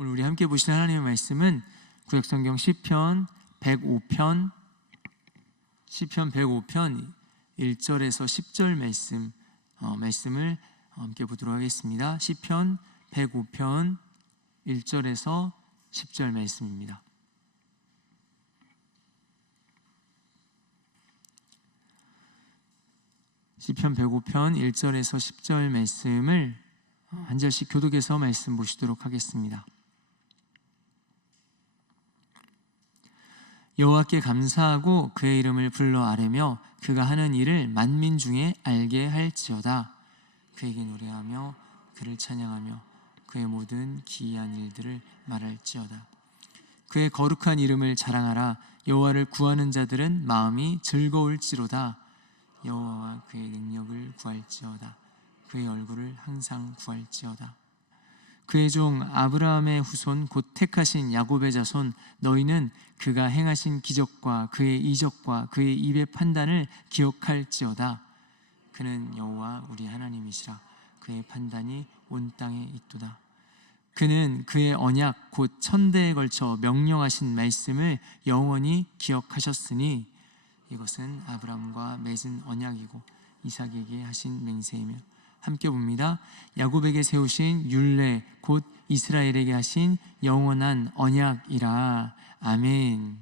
오늘 우리 함께 보실 하나님의 말씀은 구약성경 시편 105편 1절에서 10절 말씀을 함께 보도록 하겠습니다. 시편 105편 1절에서 10절 말씀입니다. 시편 105편 1절에서 10절 말씀을 한 절씩 교독해서 말씀 보시도록 하겠습니다. 여호와께 감사하고 그의 이름을 불러 아뢰며 그가 하는 일을 만민 중에 알게 할지어다. 그에게 노래하며 그를 찬양하며 그의 모든 기이한 일들을 말할지어다. 그의 거룩한 이름을 자랑하라. 여호와를 구하는 자들은 마음이 즐거울지로다. 여호와와 그의 능력을 구할지어다. 그의 얼굴을 항상 구할지어다. 그의 종 아브라함의 후손 곧 택하신 야곱의 자손 너희는 그가 행하신 기적과 그의 이적과 그의 입의 판단을 기억할지어다. 그는 여호와 우리 하나님이시라. 그의 판단이 온 땅에 있도다. 그는 그의 언약 곧 천대에 걸쳐 명령하신 말씀을 영원히 기억하셨으니 이것은 아브라함과 맺은 언약이고 이삭에게 하신 맹세이며 함께 봅니다. 야곱에게 세우신 율례 곧 이스라엘에게 하신 영원한 언약이라. 아멘.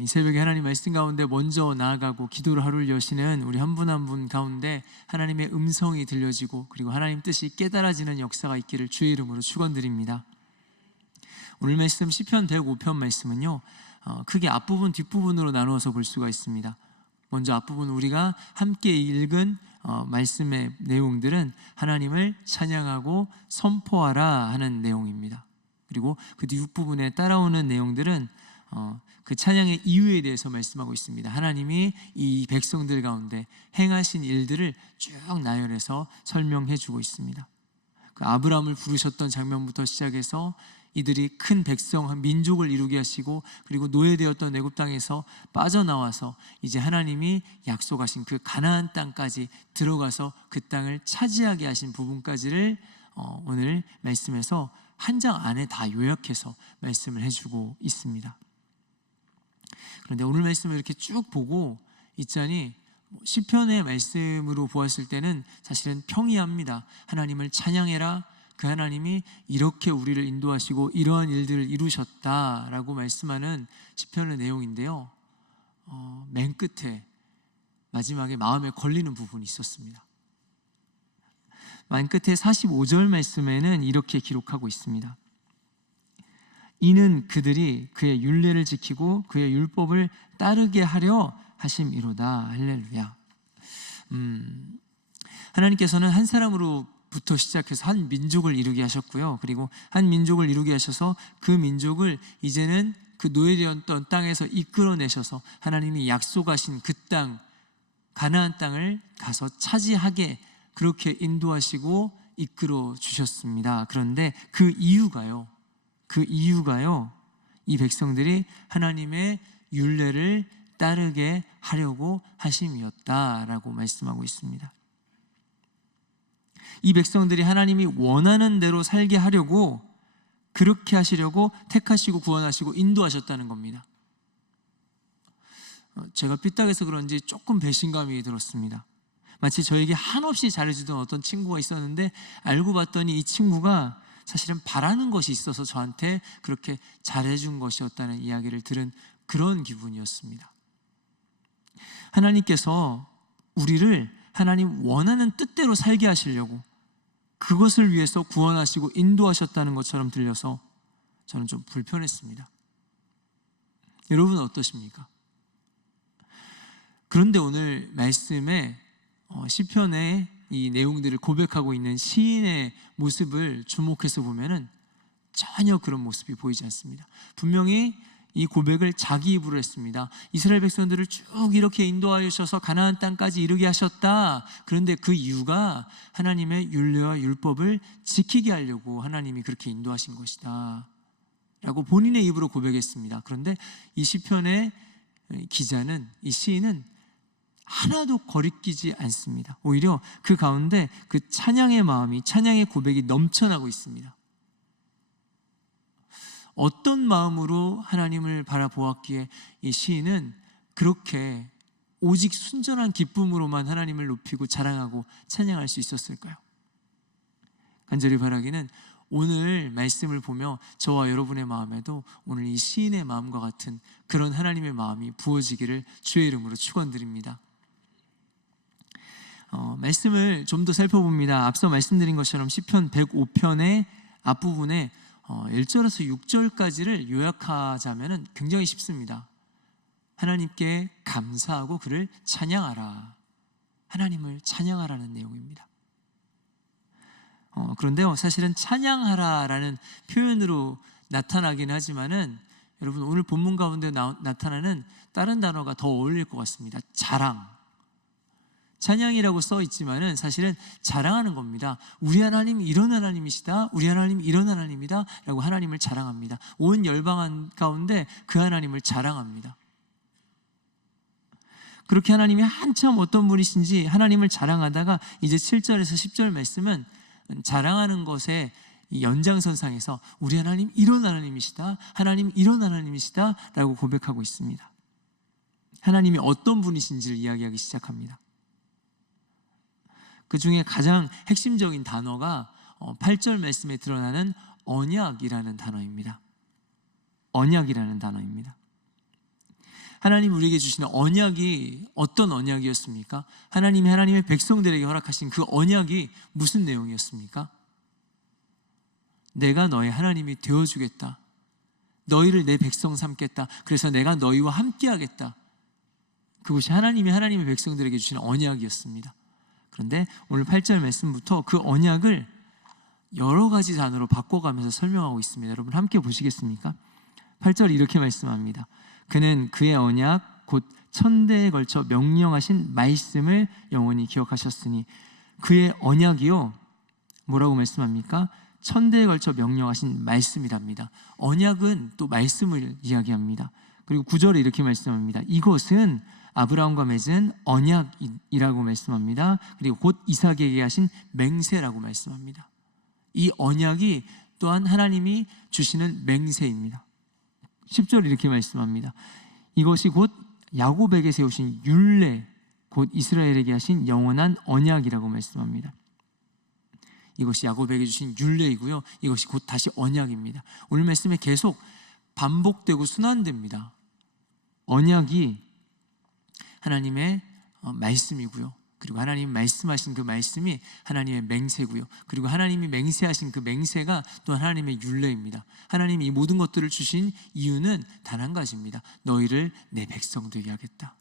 이 새벽에 하나님 말씀 가운데 먼저 나아가고 기도를 하루를 여시는 우리 한 분 한 분 가운데 하나님의 음성이 들려지고 그리고 하나님 뜻이 깨달아지는 역사가 있기를 주의 이름으로 축원드립니다. 오늘 말씀 시편 105편 말씀은요, 크게 앞부분 뒷부분으로 나누어서 볼 수가 있습니다. 먼저 앞부분 우리가 함께 읽은 말씀의 내용들은 하나님을 찬양하고 선포하라 하는 내용입니다. 그리고 그 뒷부분에 따라오는 내용들은 그 찬양의 이유에 대해서 말씀하고 있습니다. 하나님이 이 백성들 가운데 행하신 일들을 쭉 나열해서 설명해 주고 있습니다. 그 아브라함을 부르셨던 장면부터 시작해서 이들이 큰 백성, 민족을 이루게 하시고 그리고 노예되었던 애굽 땅에서 빠져나와서 이제 하나님이 약속하신 그 가나안 땅까지 들어가서 그 땅을 차지하게 하신 부분까지를 오늘 말씀에서 한 장 안에 다 요약해서 말씀을 해주고 있습니다. 그런데 오늘 말씀을 이렇게 쭉 보고 있자니 시편의 말씀으로 보았을 때는 사실은 평이합니다. 하나님을 찬양해라. 그 하나님이 이렇게 우리를 인도하시고 이러한 일들을 이루셨다라고 말씀하는 시편의 내용인데요, 맨 끝에 마지막에 마음에 걸리는 부분이 있었습니다. 맨 끝에 45절 말씀에는 이렇게 기록하고 있습니다. 이는 그들이 그의 율례를 지키고 그의 율법을 따르게 하려 하심이로다. 할렐루야. 하나님께서는 한 사람으로부터 시작해서 한 민족을 이루게 하셨고요, 그리고 한 민족을 이루게 하셔서 그 민족을 이제는 그 노예되었던 땅에서 이끌어내셔서 하나님이 약속하신 그 땅 가나안 땅을 가서 차지하게 그렇게 인도하시고 이끌어 주셨습니다. 그런데 그 이유가요, 이 백성들이 하나님의 율례를 따르게 하려고 하심이었다라고 말씀하고 있습니다. 이 백성들이 하나님이 원하는 대로 살게 하려고, 그렇게 하시려고 택하시고 구원하시고 인도하셨다는 겁니다. 제가 삐딱해서 그런지 조금 배신감이 들었습니다. 마치 저에게 한없이 잘해주던 어떤 친구가 있었는데 알고 봤더니 이 친구가 사실은 바라는 것이 있어서 저한테 그렇게 잘해준 것이었다는 이야기를 들은 그런 기분이었습니다. 하나님께서 우리를 하나님 원하는 뜻대로 살게 하시려고 그것을 위해서 구원하시고 인도하셨다는 것처럼 들려서 저는 좀 불편했습니다. 여러분은 어떠십니까? 그런데 오늘 말씀에 시편의 이 내용들을 고백하고 있는 시인의 모습을 주목해서 보면은 전혀 그런 모습이 보이지 않습니다. 분명히 이 고백을 자기 입으로 했습니다. 이스라엘 백성들을 쭉 이렇게 인도하셔서 가나안 땅까지 이르게 하셨다. 그런데 그 이유가 하나님의 율례와 율법을 지키게 하려고 하나님이 그렇게 인도하신 것이다 라고 본인의 입으로 고백했습니다. 그런데 이 시편의 기자는, 이 시인은 하나도 거리끼지 않습니다. 오히려 그 가운데 그 찬양의 마음이, 찬양의 고백이 넘쳐나고 있습니다. 어떤 마음으로 하나님을 바라보았기에 이 시인은 그렇게 오직 순전한 기쁨으로만 하나님을 높이고 자랑하고 찬양할 수 있었을까요? 간절히 바라기는 오늘 말씀을 보며 저와 여러분의 마음에도 오늘 이 시인의 마음과 같은 그런 하나님의 마음이 부어지기를 주의 이름으로 축원드립니다. 말씀을 좀 더 살펴봅니다. 앞서 말씀드린 것처럼 시편 105편의 앞부분에 1절에서 6절까지를 요약하자면 굉장히 쉽습니다. 하나님께 감사하고 그를 찬양하라. 하나님을 찬양하라는 내용입니다. 그런데요, 사실은 찬양하라라는 표현으로 나타나긴 하지만은 여러분 오늘 본문 가운데 나타나는 다른 단어가 더 어울릴 것 같습니다. 자랑. 찬양이라고 써 있지만은 사실은 자랑하는 겁니다. 우리 하나님이 이런 하나님이시다. 우리 하나님이 이런 하나님이다. 라고 하나님을 자랑합니다. 온 열방 가운데 그 하나님을 자랑합니다. 그렇게 하나님이 한참 어떤 분이신지 하나님을 자랑하다가 이제 7절에서 10절 말씀은 자랑하는 것의 연장선상에서 우리 하나님 이런 하나님이시다. 하나님 이런 하나님이시다. 라고 고백하고 있습니다. 하나님이 어떤 분이신지를 이야기하기 시작합니다. 그 중에 가장 핵심적인 단어가 8절 말씀에 드러나는 언약이라는 단어입니다. 언약이라는 단어입니다. 하나님 우리에게 주시는 언약이 어떤 언약이었습니까? 하나님이 하나님의 백성들에게 허락하신 그 언약이 무슨 내용이었습니까? 내가 너의 하나님이 되어주겠다. 너희를 내 백성 삼겠다. 그래서 내가 너희와 함께하겠다. 그것이 하나님이 하나님의 백성들에게 주시는 언약이었습니다. 그런데 오늘 8절 말씀부터 그 언약을 여러 가지 단어로 바꿔가면서 설명하고 있습니다. 여러분 함께 보시겠습니까? 8절 이렇게 말씀합니다. 그는 그의 언약 곧 천대에 걸쳐 명령하신 말씀을 영원히 기억하셨으니 그의 언약이요 뭐라고 말씀합니까? 천대에 걸쳐 명령하신 말씀이랍니다. 언약은 또 말씀을 이야기합니다. 그리고 9절에 이렇게 말씀합니다. 이것은 아브라함과 맺은 언약이라고 말씀합니다. 그리고 곧 이삭에게 하신 맹세라고 말씀합니다. 이 언약이 또한 하나님이 주시는 맹세입니다. 10절 이렇게 말씀합니다. 이것이 곧 야곱에게 세우신 율례 곧 이스라엘에게 하신 영원한 언약이라고 말씀합니다. 이것이 야곱에게 주신 율례이고요. 이것이 곧 다시 언약입니다. 오늘 말씀에 계속 반복되고 순환됩니다. 언약이 하나님의 말씀이고요. 그리고 하나님이 말씀하신 그 말씀이 하나님의 맹세고요. 그리고 하나님이 맹세하신 그 맹세가 또 하나님의 율례입니다. 하나님이 이 모든 것들을 주신 이유는 단 한 가지입니다. 너희를 내 백성 되게 하겠다.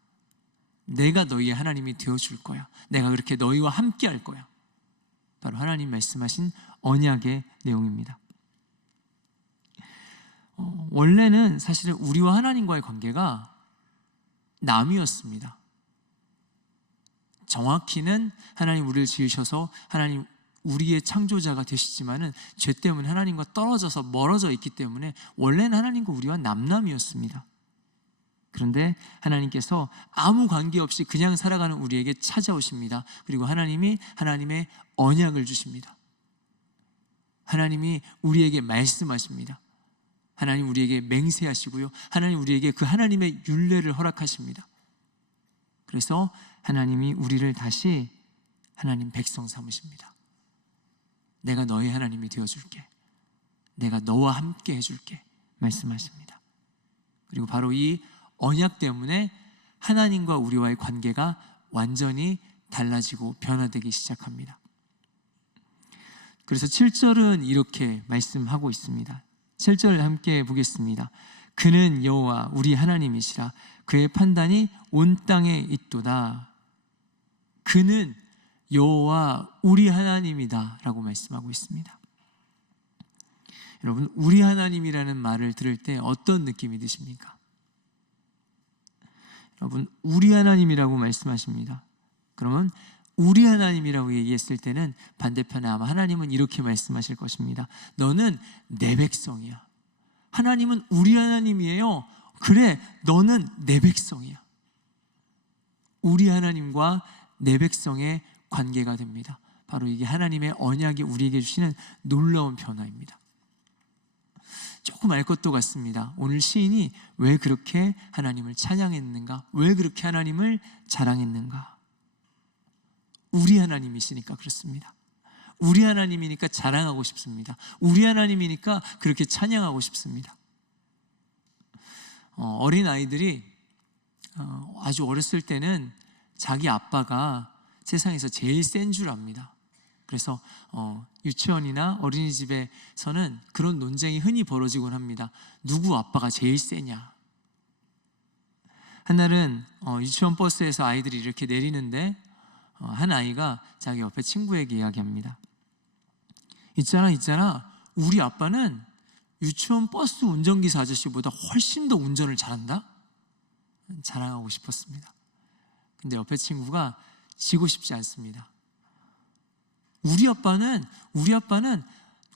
내가 너희의 하나님이 되어줄 거야. 내가 그렇게 너희와 함께 할 거야. 바로 하나님 말씀하신 언약의 내용입니다. 원래는 사실은 우리와 하나님과의 관계가 남이었습니다. 정확히는 하나님 우리를 지으셔서 하나님 우리의 창조자가 되시지만은 죄 때문에 하나님과 떨어져서 멀어져 있기 때문에 원래는 하나님과 우리와 남남이었습니다. 그런데 하나님께서 아무 관계없이 그냥 살아가는 우리에게 찾아오십니다. 그리고 하나님이 하나님의 언약을 주십니다. 하나님이 우리에게 말씀하십니다. 하나님 우리에게 맹세하시고요. 하나님 우리에게 그 하나님의 율례를 허락하십니다. 그래서 하나님이 우리를 다시 하나님 백성 삼으십니다. 내가 너의 하나님이 되어줄게. 내가 너와 함께 해줄게. 말씀하십니다. 그리고 바로 이 언약 때문에 하나님과 우리와의 관계가 완전히 달라지고 변화되기 시작합니다. 그래서 7절은 이렇게 말씀하고 있습니다. 7절 함께 보겠습니다. 그는 여호와 우리 하나님이시라. 그의 판단이 온 땅에 있도다. 그는 여호와 우리 하나님이다 라고 말씀하고 있습니다. 여러분 우리 하나님이라는 말을 들을 때 어떤 느낌이 드십니까? 여러분 우리 하나님이라고 말씀하십니다. 그러면 우리 하나님이라고 얘기했을 때는 반대편에 아마 하나님은 이렇게 말씀하실 것입니다. 너는 내 백성이야. 하나님은 우리 하나님이에요. 그래, 너는 내 백성이야. 우리 하나님과 내 백성의 관계가 됩니다. 바로 이게 하나님의 언약이 우리에게 주시는 놀라운 변화입니다. 조금 알 것도 같습니다. 오늘 시인이 왜 그렇게 하나님을 찬양했는가? 왜 그렇게 하나님을 자랑했는가? 우리 하나님이시니까 그렇습니다. 우리 하나님이니까 자랑하고 싶습니다. 우리 하나님이니까 그렇게 찬양하고 싶습니다. 어린 아이들이 아주 어렸을 때는 자기 아빠가 세상에서 제일 센 줄 압니다. 그래서 유치원이나 어린이집에서는 그런 논쟁이 흔히 벌어지곤 합니다. 누구 아빠가 제일 세냐? 한날은 유치원 버스에서 아이들이 이렇게 내리는데 한 아이가 자기 옆에 친구에게 이야기합니다. 있잖아 우리 아빠는 유치원 버스 운전기사 아저씨보다 훨씬 더 운전을 잘한다? 자랑하고 싶었습니다. 근데 옆에 친구가 지고 싶지 않습니다. 우리 아빠는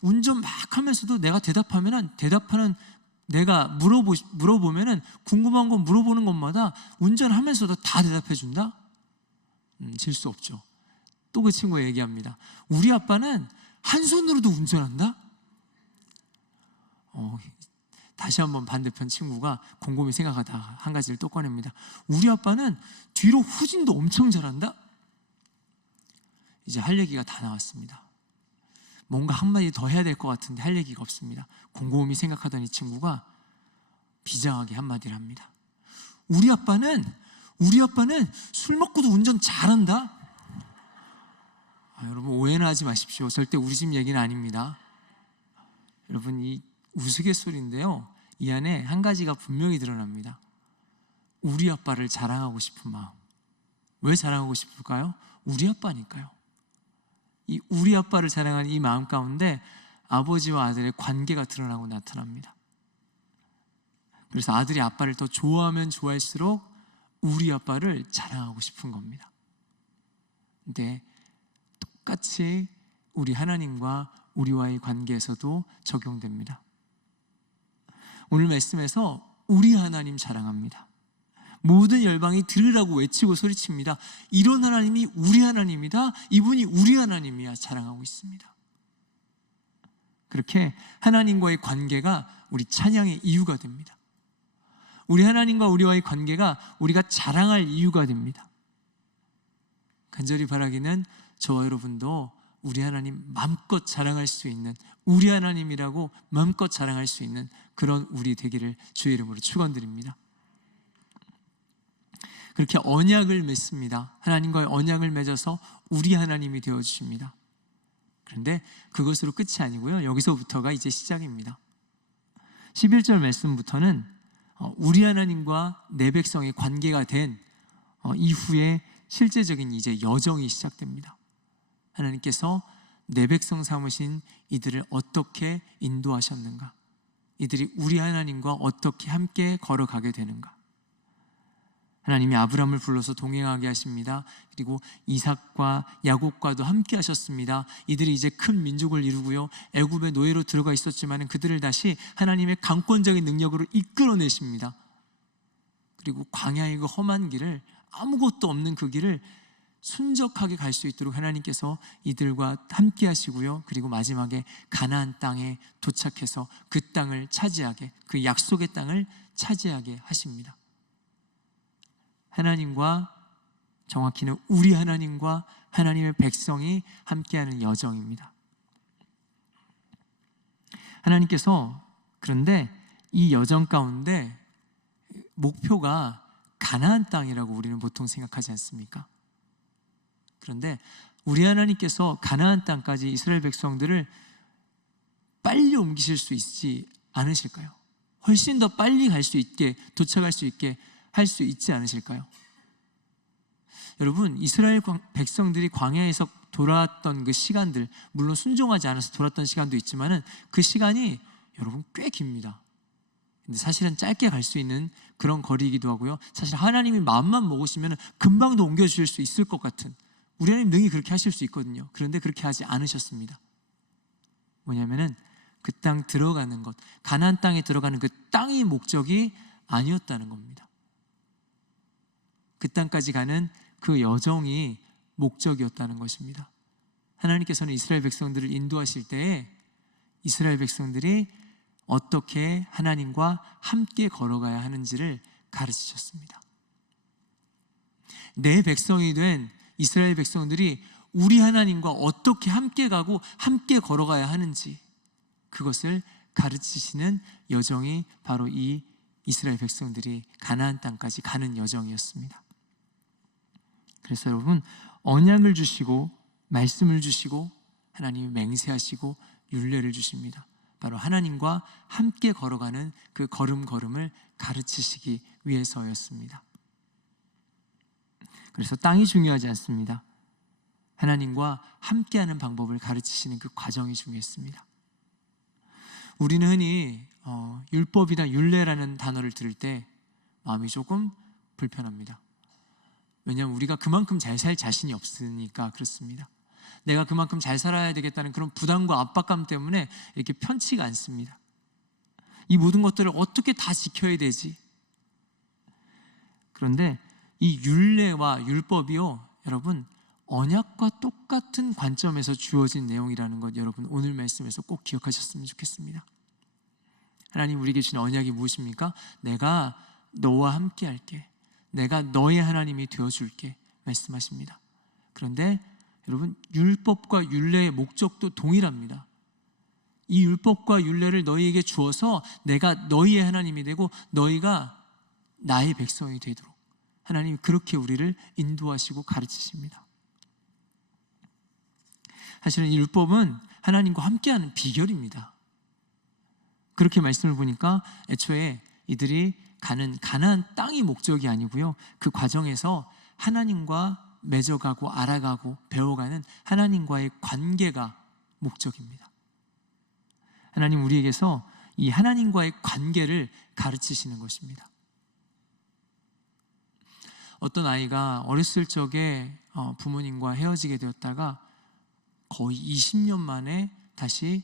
운전 막 하면서도 내가 대답하는 내가 물어보면은 궁금한 거 물어보는 것마다 운전하면서도 다 대답해 준다? 질 수 없죠. 또 그 친구가 얘기합니다. 우리 아빠는 한 손으로도 운전한다? 다시 한번 반대편 친구가 곰곰이 생각하다 한 가지를 또 꺼냅니다. 우리 아빠는 뒤로 후진도 엄청 잘한다? 이제 할 얘기가 다 나왔습니다. 뭔가 한마디 더 해야 될 것 같은데 할 얘기가 없습니다. 곰곰이 생각하던 이 친구가 비장하게 한마디를 합니다. 우리 아빠는 술 먹고도 운전 잘한다? 여러분 오해는 하지 마십시오. 절대 우리 집 얘기는 아닙니다. 여러분 이 우스갯소리인데요, 이 안에 한 가지가 분명히 드러납니다. 우리 아빠를 자랑하고 싶은 마음. 왜 자랑하고 싶을까요? 우리 아빠니까요. 이 우리 아빠를 자랑하는 이 마음 가운데 아버지와 아들의 관계가 드러나고 나타납니다. 그래서 아들이 아빠를 더 좋아하면 좋아할수록 우리 아빠를 자랑하고 싶은 겁니다. 근데 똑같이 우리 하나님과 우리와의 관계에서도 적용됩니다. 오늘 말씀에서 우리 하나님 자랑합니다. 모든 열방이 들으라고 외치고 소리칩니다. 이런 하나님이 우리 하나님이다. 이분이 우리 하나님이야 자랑하고 있습니다. 그렇게 하나님과의 관계가 우리 찬양의 이유가 됩니다. 우리 하나님과 우리와의 관계가 우리가 자랑할 이유가 됩니다. 간절히 바라기는 저와 여러분도 우리 하나님 마음껏 자랑할 수 있는, 우리 하나님이라고 마음껏 자랑할 수 있는 그런 우리 되기를 주의 이름으로 축원드립니다. 그렇게 언약을 맺습니다. 하나님과의 언약을 맺어서 우리 하나님이 되어주십니다. 그런데 그것으로 끝이 아니고요, 여기서부터가 이제 시작입니다. 11절 말씀부터는 우리 하나님과 내 백성의 관계가 된 이후에 실제적인 이제 여정이 시작됩니다. 하나님께서 내 백성 삼으신 이들을 어떻게 인도하셨는가, 이들이 우리 하나님과 어떻게 함께 걸어가게 되는가. 하나님이 아브라함을 불러서 동행하게 하십니다. 그리고 이삭과 야곱과도 함께 하셨습니다. 이들이 이제 큰 민족을 이루고요, 애굽의 노예로 들어가 있었지만 그들을 다시 하나님의 강권적인 능력으로 이끌어내십니다. 그리고 광야의 그 험한 길을, 아무것도 없는 그 길을 순적하게 갈 수 있도록 하나님께서 이들과 함께 하시고요, 그리고 마지막에 가나안 땅에 도착해서 그 땅을 차지하게, 그 약속의 땅을 차지하게 하십니다. 하나님과, 정확히는 우리 하나님과 하나님의 백성이 함께하는 여정입니다. 하나님께서 그런데 이 여정 가운데 목표가 가나안 땅이라고 우리는 보통 생각하지 않습니까? 그런데 우리 하나님께서 가나안 땅까지 이스라엘 백성들을 빨리 옮기실 수 있지 않으실까요? 훨씬 더 빨리 갈 수 있게, 도착할 수 있게 할 수 있지 않으실까요? 여러분, 이스라엘 백성들이 광야에서 돌아왔던 그 시간들, 물론 순종하지 않아서 돌았던 시간도 있지만은 그 시간이 여러분 꽤 깁니다. 근데 사실은 짧게 갈 수 있는 그런 거리이기도 하고요, 사실 하나님이 마음만 먹으시면 금방도 옮겨주실 수 있을 것 같은, 우리 하나님 능히 그렇게 하실 수 있거든요. 그런데 그렇게 하지 않으셨습니다. 뭐냐면은 그 땅 들어가는 것, 가나안 땅에 들어가는 그 땅이 목적이 아니었다는 겁니다. 그 땅까지 가는 그 여정이 목적이었다는 것입니다. 하나님께서는 이스라엘 백성들을 인도하실 때에 이스라엘 백성들이 어떻게 하나님과 함께 걸어가야 하는지를 가르치셨습니다. 내 백성이 된 이스라엘 백성들이 우리 하나님과 어떻게 함께 가고 함께 걸어가야 하는지, 그것을 가르치시는 여정이 바로 이 이스라엘 백성들이 가나안 땅까지 가는 여정이었습니다. 그래서 여러분, 언약을 주시고 말씀을 주시고 하나님이 맹세하시고 율례를 주십니다. 바로 하나님과 함께 걸어가는 그 걸음걸음을 가르치시기 위해서였습니다. 그래서 땅이 중요하지 않습니다. 하나님과 함께하는 방법을 가르치시는 그 과정이 중요했습니다. 우리는 흔히 율법이나 율례라는 단어를 들을 때 마음이 조금 불편합니다. 왜냐하면 우리가 그만큼 잘 살 자신이 없으니까 그렇습니다. 내가 그만큼 잘 살아야 되겠다는 그런 부담과 압박감 때문에 이렇게 편치가 않습니다. 이 모든 것들을 어떻게 다 지켜야 되지? 그런데 이 율례와 율법이요, 여러분, 언약과 똑같은 관점에서 주어진 내용이라는 것, 여러분 오늘 말씀에서 꼭 기억하셨으면 좋겠습니다. 하나님 우리에게 주신 언약이 무엇입니까? 내가 너와 함께 할게, 내가 너의 하나님이 되어줄게 말씀하십니다. 그런데 여러분, 율법과 율례의 목적도 동일합니다. 이 율법과 율례를 너희에게 주어서 내가 너희의 하나님이 되고 너희가 나의 백성이 되도록 하나님이 그렇게 우리를 인도하시고 가르치십니다. 사실은 이 율법은 하나님과 함께하는 비결입니다. 그렇게 말씀을 보니까 애초에 이들이 가는 가나안 땅이 목적이 아니고요, 그 과정에서 하나님과 맺어가고 알아가고 배워가는 하나님과의 관계가 목적입니다. 하나님 우리에게서 이 하나님과의 관계를 가르치시는 것입니다. 어떤 아이가 어렸을 적에 부모님과 헤어지게 되었다가 거의 20년 만에 다시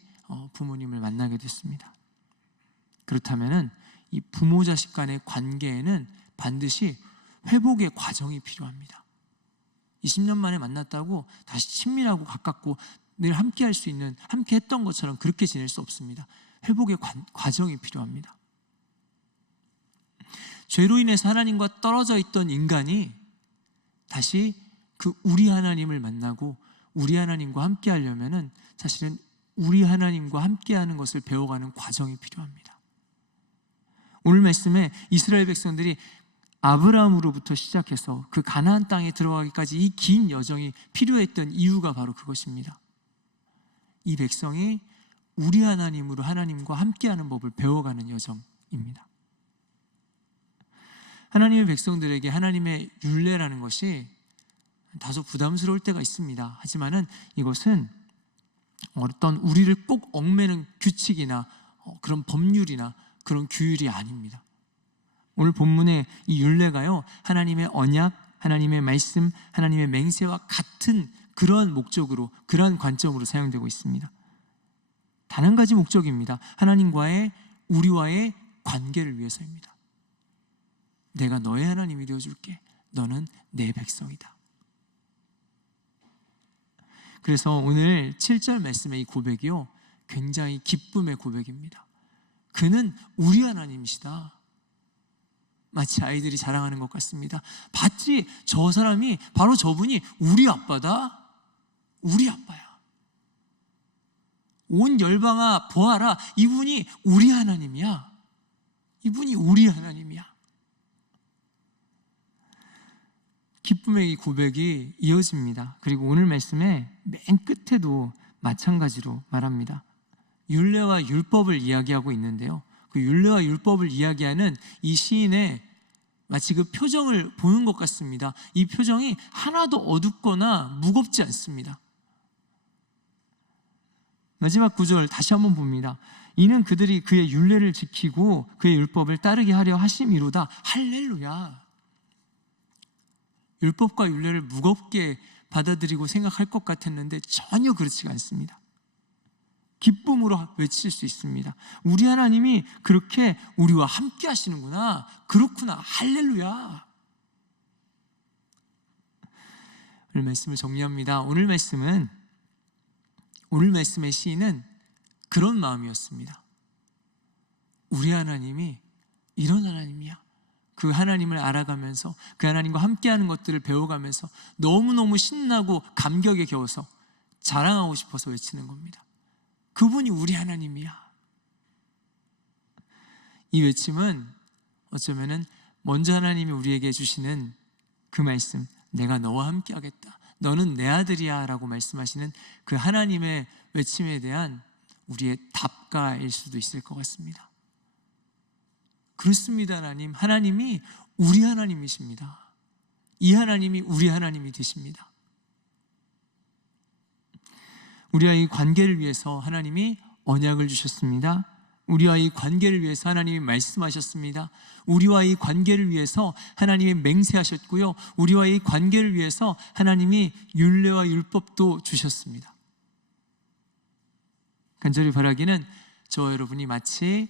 부모님을 만나게 됐습니다. 그렇다면 이 부모 자식 간의 관계에는 반드시 회복의 과정이 필요합니다. 20년 만에 만났다고 다시 친밀하고 가깝고 늘 함께 할 수 있는, 함께 했던 것처럼 그렇게 지낼 수 없습니다. 회복의 과정이 필요합니다. 죄로 인해서 하나님과 떨어져 있던 인간이 다시 그 우리 하나님을 만나고 우리 하나님과 함께 하려면은 사실은 우리 하나님과 함께 하는 것을 배워가는 과정이 필요합니다. 오늘 말씀에 이스라엘 백성들이 아브라함으로부터 시작해서 그 가나안 땅에 들어가기까지 이 긴 여정이 필요했던 이유가 바로 그것입니다. 이 백성이 우리 하나님으로 하나님과 함께하는 법을 배워가는 여정입니다. 하나님의 백성들에게 하나님의 율례라는 것이 다소 부담스러울 때가 있습니다. 하지만은 이것은 어떤 우리를 꼭 얽매는 규칙이나 그런 법률이나 그런 규율이 아닙니다. 오늘 본문의 이 율례가요, 하나님의 언약, 하나님의 말씀, 하나님의 맹세와 같은 그러한 목적으로, 그러한 관점으로 사용되고 있습니다. 단 한 가지 목적입니다. 하나님과의, 우리와의 관계를 위해서입니다. 내가 너의 하나님이 되어줄게. 너는 내 백성이다. 그래서 오늘 7절 말씀의 이 고백이요, 굉장히 기쁨의 고백입니다. 그는 우리 하나님이시다. 마치 아이들이 자랑하는 것 같습니다. 봤지? 저 사람이, 바로 저분이 우리 아빠다. 우리 아빠야. 온 열방아 보아라, 이분이 우리 하나님이야. 이분이 우리 하나님이야. 기쁨의 이 고백이 이어집니다. 그리고 오늘 말씀의 맨 끝에도 마찬가지로 말합니다. 율례와 율법을 이야기하고 있는데요, 그 율례와 율법을 이야기하는 이 시인의 마치 그 표정을 보는 것 같습니다. 이 표정이 하나도 어둡거나 무겁지 않습니다. 마지막 구절 다시 한번 봅니다. 이는 그들이 그의 율례를 지키고 그의 율법을 따르게 하려 하심이로다. 할렐루야. 율법과 율례를 무겁게 받아들이고 생각할 것 같았는데 전혀 그렇지가 않습니다. 기쁨으로 외칠 수 있습니다. 우리 하나님이 그렇게 우리와 함께 하시는구나. 그렇구나. 할렐루야. 오늘 말씀을 정리합니다. 오늘 말씀의 시인은 그런 마음이었습니다. 우리 하나님이 이런 하나님이야. 그 하나님을 알아가면서 그 하나님과 함께하는 것들을 배워가면서 너무너무 신나고 감격에 겨워서 자랑하고 싶어서 외치는 겁니다. 그분이 우리 하나님이야. 이 외침은 어쩌면은 먼저 하나님이 우리에게 주시는 그 말씀, 내가 너와 함께하겠다, 너는 내 아들이야 라고 말씀하시는 그 하나님의 외침에 대한 우리의 답가일 수도 있을 것 같습니다. 그렇습니다. 하나님이 우리 하나님이십니다. 이 하나님이 우리 하나님이 되십니다. 우리와 이 관계를 위해서 하나님이 언약을 주셨습니다. 우리와 이 관계를 위해서 하나님이 말씀하셨습니다. 우리와 이 관계를 위해서 하나님이 맹세하셨고요, 우리와 이 관계를 위해서 하나님이 율례와 율법도 주셨습니다. 간절히 바라기는 저와 여러분이 마치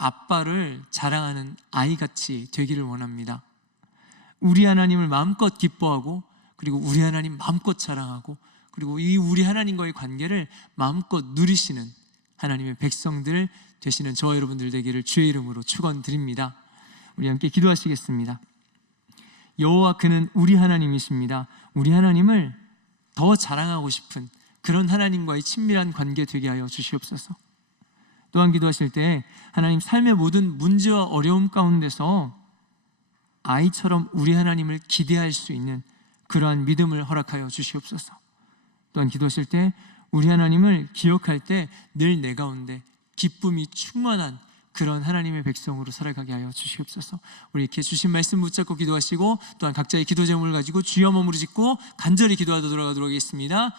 아빠를 자랑하는 아이같이 되기를 원합니다. 우리 하나님을 마음껏 기뻐하고, 그리고 우리 하나님 마음껏 자랑하고, 그리고 이 우리 하나님과의 관계를 마음껏 누리시는 하나님의 백성들 되시는 저와 여러분들 되기를 주의 이름으로 축원드립니다. 우리 함께 기도하시겠습니다. 여호와 그는 우리 하나님이십니다. 우리 하나님을 더 자랑하고 싶은 그런 하나님과의 친밀한 관계 되게 하여 주시옵소서. 또한 기도하실 때 하나님 삶의 모든 문제와 어려움 가운데서 아이처럼 우리 하나님을 기대할 수 있는 그러한 믿음을 허락하여 주시옵소서. 또한 기도하실 때 우리 하나님을 기억할 때 늘 내 가운데 기쁨이 충만한 그런 하나님의 백성으로 살아가게 하여 주시옵소서. 우리 이렇게 주신 말씀 붙잡고 기도하시고, 또한 각자의 기도 제목을 가지고 주여 머무르 짓고 간절히 기도하도록 하겠습니다.